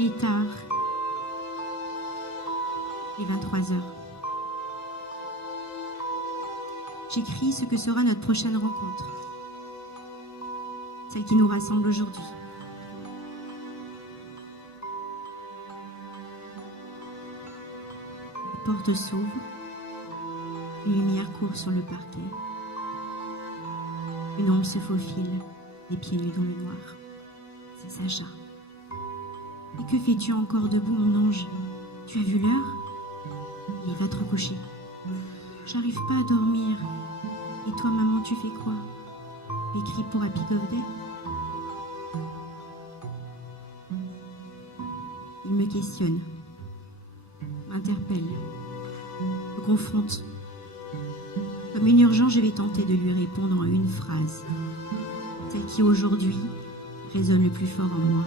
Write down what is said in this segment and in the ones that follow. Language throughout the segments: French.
Il est tard. Il est 23 heures. J'écris ce que sera notre prochaine rencontre. Celle qui nous rassemble aujourd'hui. La porte s'ouvre. Une lumière court sur le parquet. Une ombre se faufile, les pieds nus dans le noir. C'est Sacha. Et que fais-tu encore debout, mon ange? Tu as vu l'heure? Il va te recoucher. J'arrive pas à dormir. Et toi, maman, tu fais quoi? Écris pour Happy Birthday? Il me questionne, m'interpelle, me confronte. Comme une urgence, je vais tenter de lui répondre en une phrase, celle qui aujourd'hui résonne le plus fort en moi.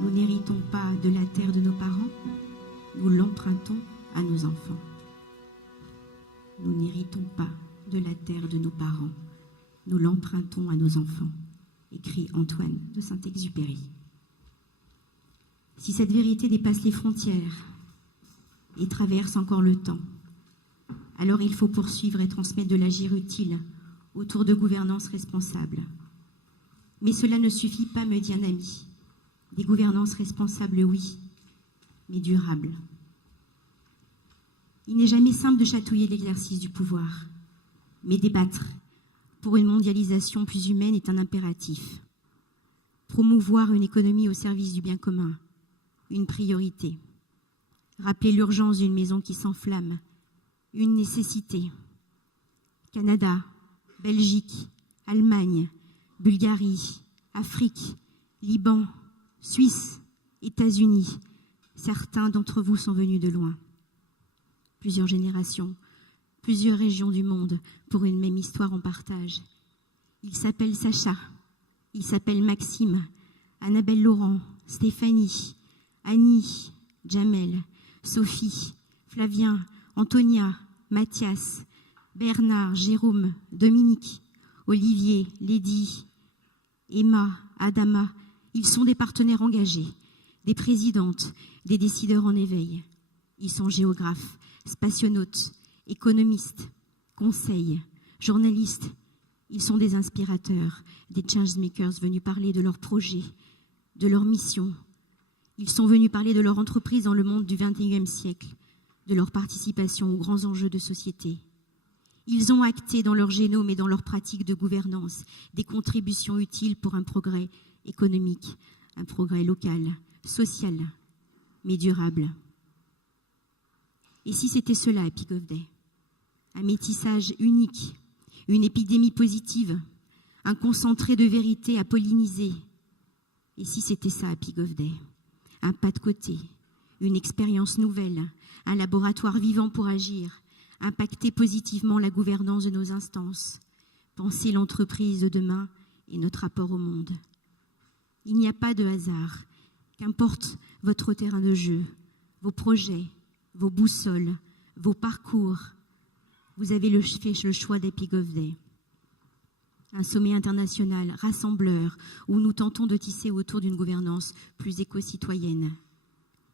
Nous n'héritons pas de la terre de nos parents, nous l'empruntons à nos enfants. Nous n'héritons pas de la terre de nos parents, nous l'empruntons à nos enfants, écrit Antoine de Saint-Exupéry. Si cette vérité dépasse les frontières et traverse encore le temps, alors il faut poursuivre et transmettre de l'agir utile autour de gouvernances responsables. Mais cela ne suffit pas, me dit un ami. Des gouvernances responsables, oui, mais durables. Il n'est jamais simple de chatouiller l'exercice du pouvoir, mais débattre pour une mondialisation plus humaine est un impératif. Promouvoir une économie au service du bien commun, une priorité. Rappeler l'urgence d'une maison qui s'enflamme, une nécessité. Canada, Belgique, Allemagne, Bulgarie, Afrique, Liban, Suisse, États-Unis. Certains d'entre vous sont venus de loin. Plusieurs générations, plusieurs régions du monde pour une même histoire en partage. Il s'appelle Sacha, il s'appelle Maxime, Annabelle Laurent, Stéphanie, Annie, Jamel, Sophie, Flavien, Antonia, Mathias, Bernard, Jérôme, Dominique, Olivier, Lady, Emma, Adama. Ils sont des partenaires engagés, des présidentes, des décideurs en éveil. Ils sont géographes, spationautes, économistes, conseils, journalistes. Ils sont des inspirateurs, des changemakers venus parler de leurs projets, de leur mission. Ils sont venus parler de leur entreprise dans le monde du XXIe siècle, de leur participation aux grands enjeux de société. Ils ont acté dans leur génome et dans leur pratique de gouvernance des contributions utiles pour un progrès économique, un progrès local, social, mais durable. Et si c'était cela, Happy Birthday? Un métissage unique, une épidémie positive, un concentré de vérité à polliniser. Et si c'était ça, Happy Birthday? Un pas de côté, une expérience nouvelle, un laboratoire vivant pour agir, impacter positivement la gouvernance de nos instances, penser l'entreprise de demain et notre rapport au monde. Il n'y a pas de hasard, qu'importe votre terrain de jeu, vos projets, vos boussoles, vos parcours, vous avez fait le choix d'Happy Birthday. Un sommet international rassembleur où nous tentons de tisser autour d'une gouvernance plus éco-citoyenne.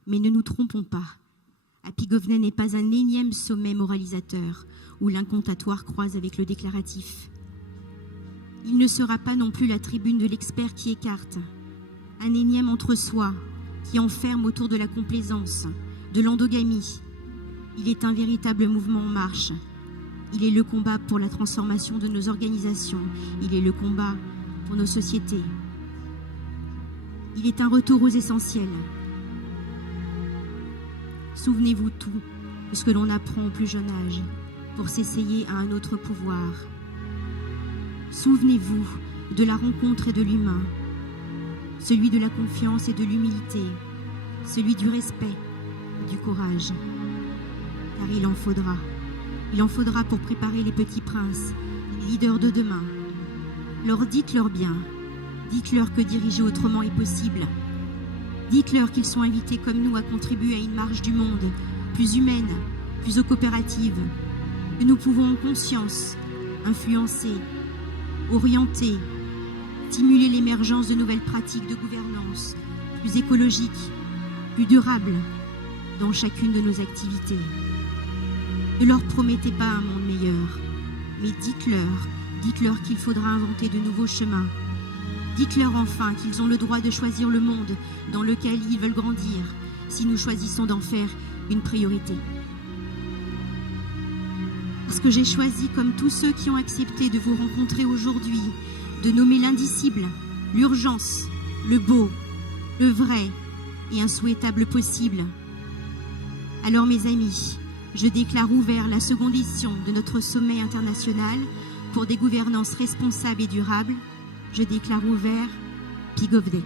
Mais ne nous trompons pas, Happy Birthday n'est pas un énième sommet moralisateur où l'incantatoire croise avec le déclaratif. Il ne sera pas non plus la tribune de l'expert qui écarte, un énième entre-soi qui enferme autour de la complaisance, de l'endogamie. Il est un véritable mouvement en marche. Il est le combat pour la transformation de nos organisations. Il est le combat pour nos sociétés. Il est un retour aux essentiels. Souvenez-vous tout de ce que l'on apprend au plus jeune âge pour s'essayer à un autre pouvoir. Souvenez-vous de la rencontre et de l'humain, celui de la confiance et de l'humilité, celui du respect et du courage. Car il en faudra. Il en faudra pour préparer les petits princes, les leaders de demain. Dites-leur bien, dites-leur que diriger autrement est possible. Dites-leur qu'ils sont invités comme nous à contribuer à une marche du monde plus humaine, plus coopérative, que nous pouvons en conscience influencer, orienter, stimuler l'émergence de nouvelles pratiques de gouvernance plus écologique, plus durable dans chacune de nos activités. Ne leur promettez pas un monde meilleur, mais dites-leur qu'il faudra inventer de nouveaux chemins. Dites-leur enfin qu'ils ont le droit de choisir le monde dans lequel ils veulent grandir, si nous choisissons d'en faire une priorité. Parce que j'ai choisi, comme tous ceux qui ont accepté de vous rencontrer aujourd'hui, de nommer l'indicible, l'urgence, le beau, le vrai et insouhaitable possible. Alors mes amis, je déclare ouvert la seconde édition de notre sommet international pour des gouvernances responsables et durables. Je déclare ouvert Pig of Day.